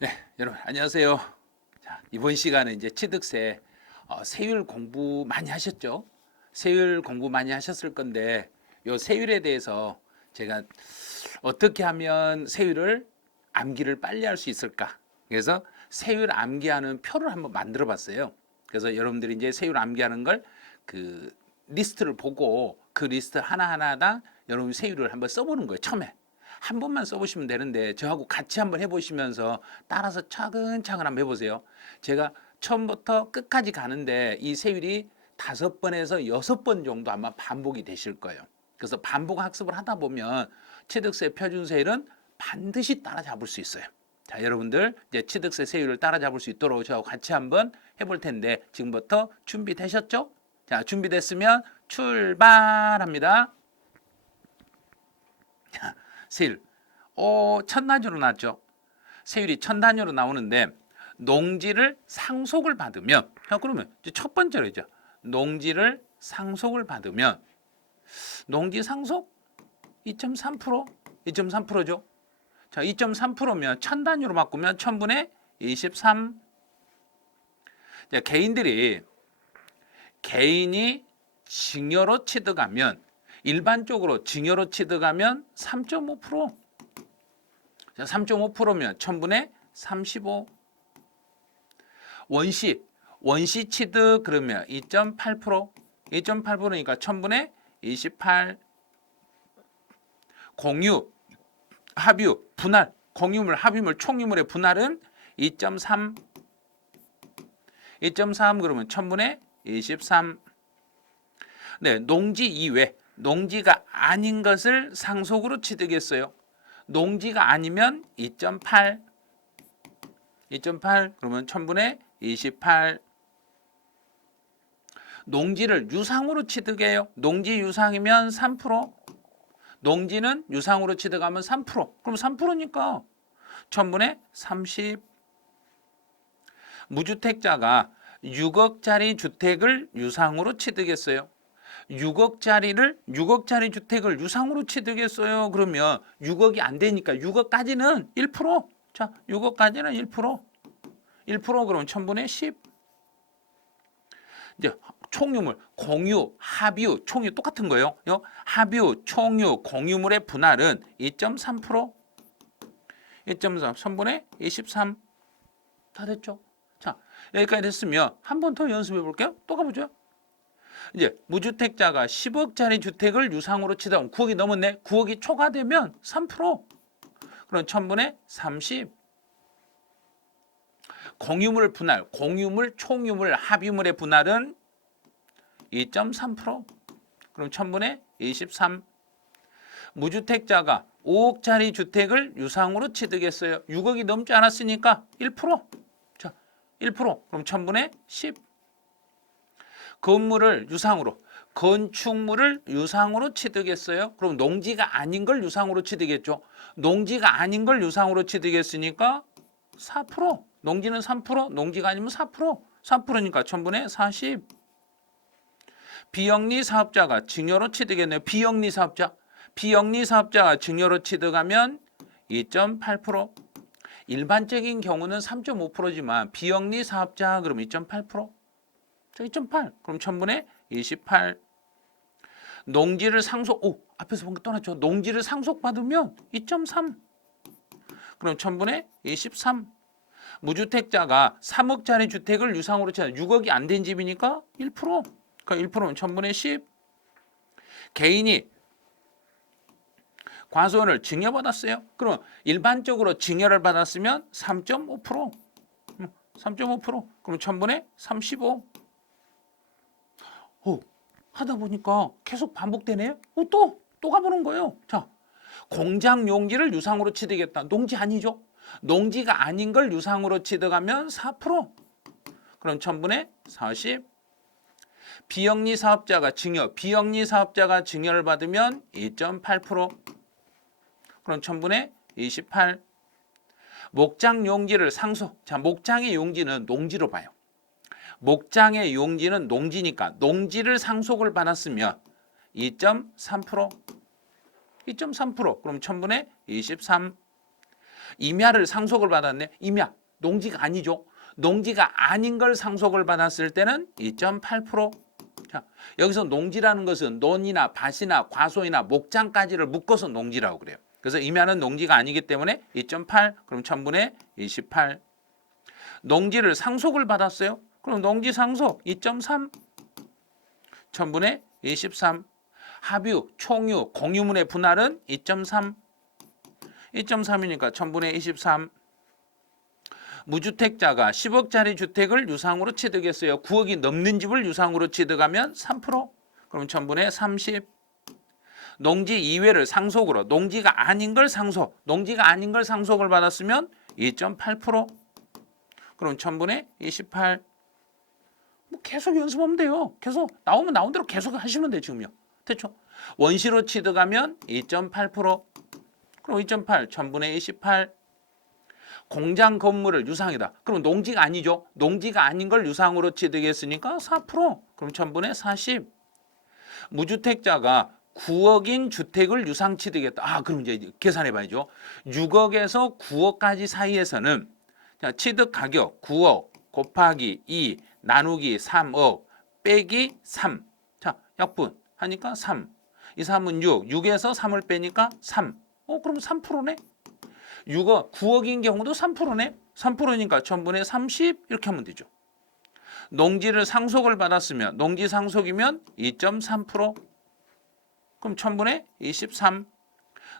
네, 여러분 안녕하세요. 자, 이번 시간은 이제 취득세 세율 공부 많이 하셨죠? 세율 공부 많이 하셨을 건데 요 세율에 대해서 제가 어떻게 하면 세율을 암기를 빨리 할 수 있을까? 그래서 세율 암기하는 표를 한번 만들어 봤어요. 그래서 여러분들이 이제 세율 암기하는 걸 그 리스트를 보고 그 리스트 하나하나당 여러분 세율을 한번 써보는 거예요. 처음에. 한 번만 써보시면 되는데 저하고 같이 한번 해보시면서 따라서 차근차근 한번 해보세요. 제가 처음부터 끝까지 가는데 이 세율이 5번에서 6번 정도 아마 반복이 되실 거예요. 그래서 반복 학습을 하다 보면 취득세 표준세율은 반드시 따라잡을 수 있어요. 자, 여러분들 이제 취득세 세율을 따라잡을 수 있도록 저하고 같이 한번 해볼 텐데 지금부터 준비되셨죠? 자, 준비됐으면 출발합니다. 자, 세율. 천 단위로 나왔죠. 세율이 천 단위로 나오는데 농지를 상속을 받으면 그러면 첫 번째로죠. 농지를 상속을 받으면 농지 상속 2.3%, 2.3%죠. 자, 2.3%면 천 단위로 바꾸면 천분의 23. 자, 개인이 증여로 취득하면 일반적으로 증여로 취득하면 3.5%. 자, 3.5%면 천분의 35. 원시 취득 그러면 2.8%. 2.8%니까 천분의 28. 공유, 합유, 분할, 공유물, 합유물, 총유물의 분할은 2.3. 2.3 그러면 천분의 23. 네, 농지 이외, 농지가 아닌 것을 상속으로 취득했어요. 농지가 아니면 2.8. 2.8 그러면 천분의 28. 농지를 유상으로 취득해요. 농지 유상이면 3%. 농지는 유상으로 취득하면 3%. 그럼 3%니까 천분의 30. 무주택자가 6억짜리 주택을 유상으로 취득했어요. 6억짜리 주택을 유상으로 취득했어요. 그러면 6억이 안 되니까 6억까지는 1%. 자, 6억까지는 1%. 1% 그러면 천분의 10. 이제 총유물, 공유, 합유, 총유 똑같은 거예요. 합유, 총유, 공유물의 분할은 2.3%. 2.3, 3분의 23. 다 됐죠? 자, 여기까지 됐으면 한 번 더 연습해 볼게요. 또 가보죠. 이제 무주택자가 10억짜리 주택을 유상으로 취득하면 9억이 넘었네. 9억이 초과되면 3%. 그럼 천분의 30. 공유물 분할, 공유물, 총유물, 합유물의 분할은 2.3%. 그럼 천분의 23. 무주택자가 5억짜리 주택을 유상으로 취득했어요. 6억이 넘지 않았으니까 1%. 자, 1%. 그럼 천분의 10. 건물을 유상으로, 건축물을 유상으로 취득했어요. 그럼 농지가 아닌 걸 유상으로 취득했죠. 농지가 아닌 걸 유상으로 취득했으니까 4%. 농지는 3%, 농지가 아니면 4%. 4%니까 천분의 40. 비영리 사업자가 증여로 취득했네요. 비영리 사업자가 증여로 취득하면 2.8%. 일반적인 경우는 3.5%지만 비영리 사업자 그럼 2.8%. 자, 2.8. 그럼 천분의 28. 농지를 앞에서 본 거 떠났죠. 농지를 상속받으면 2.3. 그럼 천분의 23. 무주택자가 3억짜리 주택을 유상으로 취득 6억이 안 된 집이니까 1%. 그러니까 1%는 천분의 10. 개인이 과수원을 증여받았어요. 그럼 일반적으로 증여를 받았으면 3.5%. 3.5%. 그럼 천분의 35. 하다 보니까 계속 반복되네요. 또 가보는 거예요. 자, 공장 용지를 유상으로 취득했다. 농지 아니죠? 농지가 아닌 걸 유상으로 취득하면 4%. 그럼 천분의 40. 비영리 사업자가 증여를 받으면 2.8%. 그럼 천분의 28. 목장 용지를 상속. 자, 목장의 용지는 농지로 봐요. 목장의 용지는 농지니까 농지를 상속을 받았으면 2.3%. 2.3%. 그럼 천분의 23. 임야를 상속을 받았네. 임야, 농지가 아니죠. 농지가 아닌 걸 상속을 받았을 때는 2.8%. 자, 여기서 농지라는 것은 논이나 밭이나 과소이나 목장까지를 묶어서 농지라고 그래요. 그래서 임야는 농지가 아니기 때문에 2.8, 그럼 1000분의 28. 농지를 상속을 받았어요. 그럼 농지 상속 2.3, 1000분의 23. 합유, 총유, 공유문의 분할은 2.3. 2.3이니까 1000분의 23. 무주택자가 10억짜리 주택을 유상으로 취득했어요. 9억이 넘는 집을 유상으로 취득하면 3%. 그럼 1000분의 30. 농지 이외를 상속으로, 농지가 아닌 걸 상속, 농지가 아닌 걸 상속을 받았으면 2.8%. 그럼 1000분의 28. 뭐 계속 연습하면 돼요. 계속 나오면 나온 대로 계속 하시면 돼요. 지금요. 됐죠? 원시로 취득하면 2.8%. 그럼 2.8, 1000분의 28. 공장 건물을 유상이다. 그럼 농지가 아니죠. 농지가 아닌 걸 유상으로 취득했으니까 4%. 그럼 1000분의 40. 무주택자가 9억인 주택을 유상 취득했다. 아, 그럼 이제 계산해 봐야죠. 6억에서 9억까지 사이에서는 취득 가격 9억 곱하기 2 나누기 3억 빼기 3. 자, 약분 하니까 3. 이 3은 6. 6에서 3을 빼니까 3. 그럼 3%네. 6억, 9억인 경우도 3%네. 3%니까 1000분의 30 이렇게 하면 되죠. 농지를 상속을 받았으면 농지 상속이면 2.3%. 그럼 1000분의 23.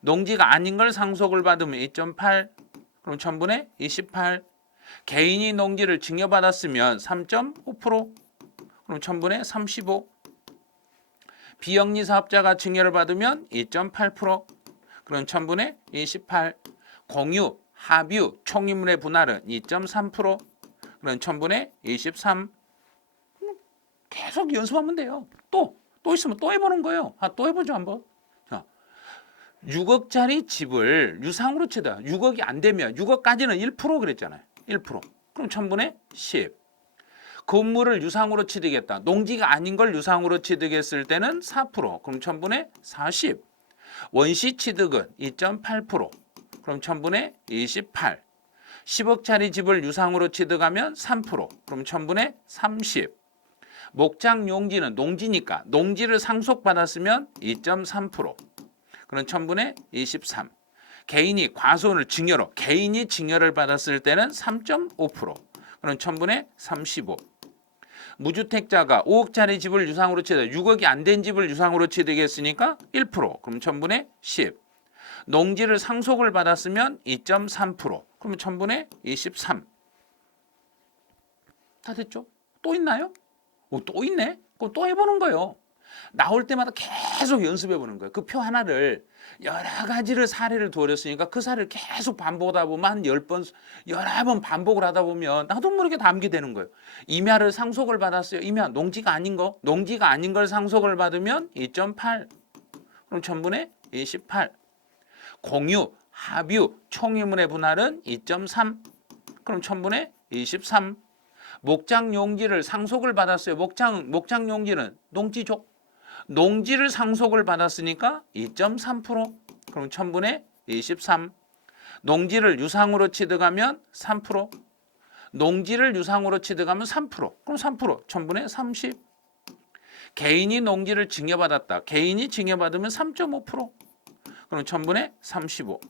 농지가 아닌 걸 상속을 받으면 2.8. 그럼 1000분의 28. 개인이 농지를 증여받았으면 3.5%. 그럼 1000분의 35. 비영리 사업자가 증여를 받으면 2.8%. 그럼 1000분의 28. 공유, 합유, 총유문의 분할은 2.3%. 그럼 1000분의 23. 계속 연습하면 돼요. 또 있으면 또 해보는 거예요. 또 해보죠 한번. 6억짜리 집을 유상으로 치다. 6억이 안 되면 6억까지는 1% 그랬잖아요. 1%. 그럼 1000분의 10. 건물을 유상으로 취득했다. 농지가 아닌 걸 유상으로 취득했을 때는 4%. 그럼 1000분의 40. 원시 취득은 2.8%. 그럼 1000분의 28. 10억짜리 집을 유상으로 취득하면 3%. 그럼 1000분의 30. 목장 용지는 농지니까 농지를 상속받았으면 2.3%. 그럼 1000분의 23. 개인이 과소를 증여로 개인이 증여를 받았을 때는 3.5%. 그럼 1000분의 35. 무주택자가 5억짜리 집을 유상으로 취득, 6억이 안 된 집을 유상으로 취득했으니까 1%. 그럼 1000분의 10. 농지를 상속을 받았으면 2.3%. 그러면 1000분의 23. 다 됐죠? 또 있나요? 또 있네? 그럼 또 해보는 거예요. 나올 때마다 계속 연습해보는 거예요. 그 표 하나를 여러 가지를 사례를 두어렸으니까 그 사례를 계속 반복하다 보면 한 10번, 11번 반복을 하다 보면 나도 모르게 다 암기 되는 거예요. 임야를 상속을 받았어요. 임야, 농지가 아닌 거. 농지가 아닌 걸 상속을 받으면 2.8. 그럼 1000분의 28. 공유, 합유, 총유문의 분할은 2.3. 그럼 1000분의 23. 목장 용지를 상속을 받았어요. 목장 용지는 농지죠. 농지를 상속을 받았으니까 2.3%. 그럼 1000분의 23. 농지를 유상으로 취득하면 3%. 농지를 유상으로 취득하면 3%. 그럼 3%. 1000분의 30. 개인이 농지를 증여받았다. 개인이 증여받으면 3.5%. 그럼 1000분의 35.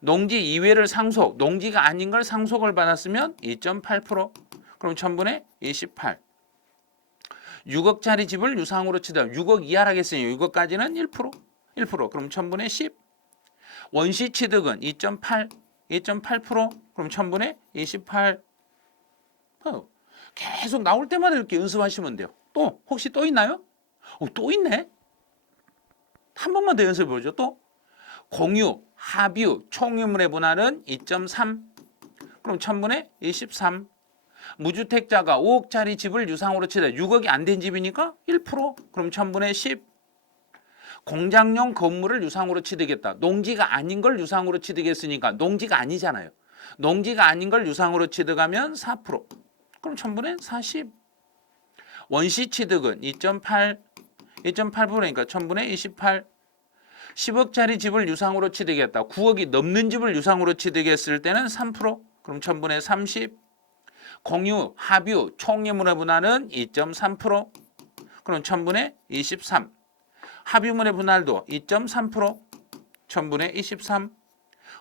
농지 이외를 상속, 농지가 아닌 걸 상속을 받았으면 2.8%. 그럼 1000분의 28. 6억짜리 집을 유상으로 치다 6억 이하라겠으니 6억까지는 1%. 1%. 그럼 1000분의 10. 원시 취득은 2.8. 2.8%. 그럼 1000분의 28. 계속 나올 때마다 이렇게 연습하시면 돼요. 또 혹시 또 있나요? 또 있네. 한 번만 더 연습해 보죠. 또 공유, 합유, 총유문의 분할은 2.3. 그럼 1000분의 23. 무주택자가 5억짜리 집을 유상으로 치다 6억이 안 된 집이니까 1%. 그럼 1000분의 10. 공장용 건물을 유상으로 취득했다. 농지가 아닌 걸 유상으로 취득했으니까 농지가 아니잖아요. 농지가 아닌 걸 유상으로 취득하면 4%. 그럼 1000분의 40. 원시 취득은 2.8. 2.8%니까 1000분의 28. 10억짜리 집을 유상으로 취득했다. 9억이 넘는 집을 유상으로 취득했을 때는 3%. 그럼 1000분의 30. 공유, 합유, 총유문의 분할은 2.3%. 그럼 1000분의 23. 합유문의 분할도 2.3%. 1000분의 23.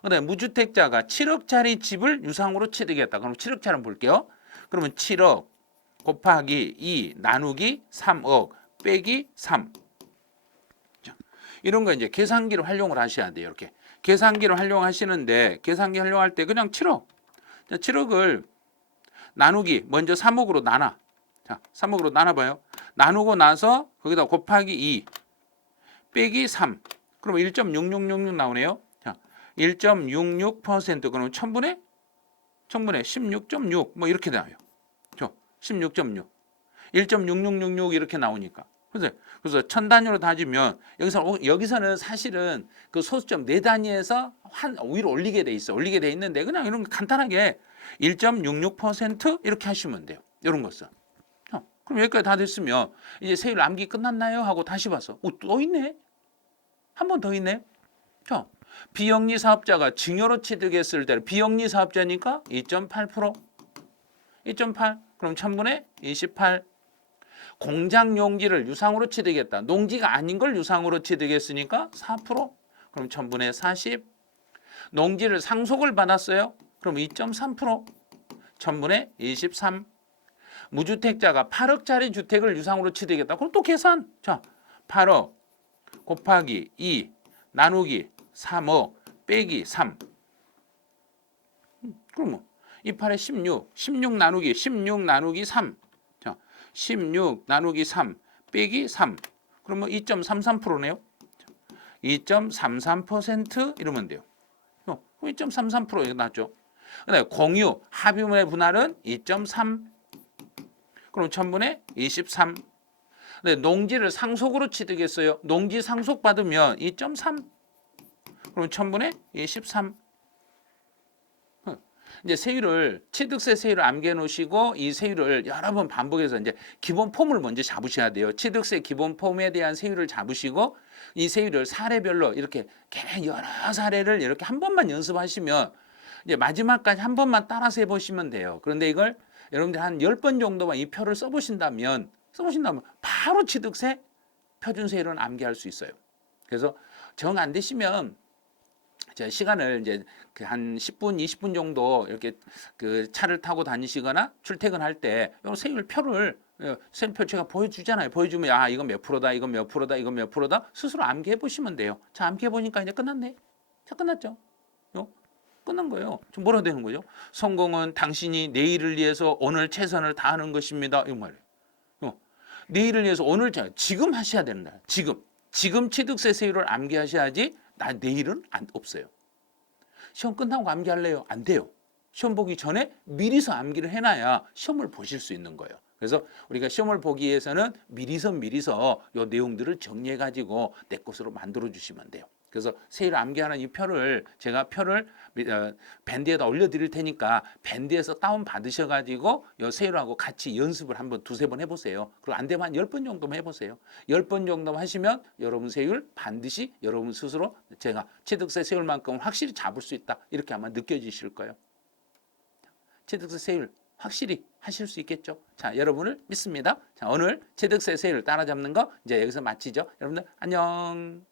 그다음에 무주택자가 7억짜리 집을 유상으로 취득했다. 그럼 7억짜리 한번 볼게요. 그러면 7억 곱하기 2 나누기 3억 빼기 3. 자, 이런 거 이제 계산기를 활용을 하셔야 돼요. 이렇게 계산기를 활용하시는데 계산기 활용할 때 그냥 7억. 자, 7억을 나누기 먼저 3억으로 나눠. 자, 3억으로 나눠봐요. 나누고 나서 거기다 곱하기 2 빼기 3. 그러면 1.6666 나오네요. 자, 1.66% 그러면 1000분의 16.6 뭐 이렇게 나와요. 16.6. 1.6666 이렇게 나오니까. 그래서 1000단위로 따지면 여기서는 사실은 그 소수점 4단위에서 위로 올리게 돼 있어. 올리게 돼 있는데 그냥 이런 거 간단하게 1.66% 이렇게 하시면 돼요. 이런 것은. 그럼 여기까지 다 됐으면 이제 세율 암기 끝났나요? 하고 다시 봤어. 또 있네. 한 번 더 있네. 자, 비영리 사업자가 증여로 취득했을 때 비영리 사업자니까 2.8%. 2.8. 그럼 1000분의 28. 공장 용지를 유상으로 취득했다. 농지가 아닌 걸 유상으로 취득했으니까 4%. 그럼 1000분의 40. 농지를 상속을 받았어요. 그럼 2.3%. 1000분의 23. 무주택자가 8억짜리 주택을 유상으로 취득했다. 그럼 또 계산. 자, 8억 곱하기 2 나누기 3억 빼기 3. 그럼 뭐 28에 16. 16 나누기 3. 자, 16 나누기 3 빼기 3. 그러면 2.33%네요. 2.33% 이러면 돼요. 2.33% 이거 나왔죠. 그다음에 공유 합유물의 분할은 2.3. 그럼 1000분의 23. 근데 농지를 상속으로 취득했어요. 농지 상속 받으면 2.3. 그럼 1000분의 23. 이제 세율을 취득세 세율을 암기해 놓으시고 이 세율을 여러 번 반복해서 이제 기본 폼을 먼저 잡으셔야 돼요. 취득세 기본 폼에 대한 세율을 잡으시고 이 세율을 사례별로 이렇게 여러 사례를 이렇게 한 번만 연습하시면 이제 마지막까지 한 번만 따라서 해보시면 돼요. 그런데 이걸 여러분들 한 10번 정도만 이 표를 써보신다면 바로 취득세 표준세율은 암기할 수 있어요. 그래서 정 안 되시면 제가 시간을 이제 그 한 10분, 20분 정도 이렇게 그 차를 타고 다니시거나 출퇴근할 때 세율 표를 세율표 제가 보여주잖아요. 보여주면 이건 몇 프로다, 이건 몇 프로다, 이건 몇 프로다 스스로 암기해 보시면 돼요. 자, 암기해 보니까 이제 끝났네. 자, 끝났죠. 끝난 거예요. 좀 뭐라 되는 거죠? 성공은 당신이 내일을 위해서 오늘 최선을 다하는 것입니다. 이 말이에요. 내일을 위해서 오늘 지금 하셔야 된다. 지금 취득세 세율을 암기하셔야지 내일은 없어요. 시험 끝나고 암기할래요? 안 돼요. 시험 보기 전에 미리서 암기를 해놔야 시험을 보실 수 있는 거예요. 그래서 우리가 시험을 보기 위해서는 미리서 이 내용들을 정리해 가지고 내 것으로 만들어 주시면 돼요. 그래서 세율 암기하는 이 표를 제가 밴드에다 올려드릴 테니까 밴드에서 다운 받으셔가지고 이 세율하고 같이 연습을 한번 두세 번 해보세요. 그리고 안 되면 한 10번 정도만 해보세요. 10번 정도만 하시면 여러분 세율 반드시 여러분 스스로 제가 취득세 세율만큼 확실히 잡을 수 있다. 이렇게 아마 느껴지실 거예요. 취득세 세율 확실히 하실 수 있겠죠. 자, 여러분을 믿습니다. 자, 오늘 취득세 세율 따라잡는 거 이제 여기서 마치죠. 여러분들 안녕.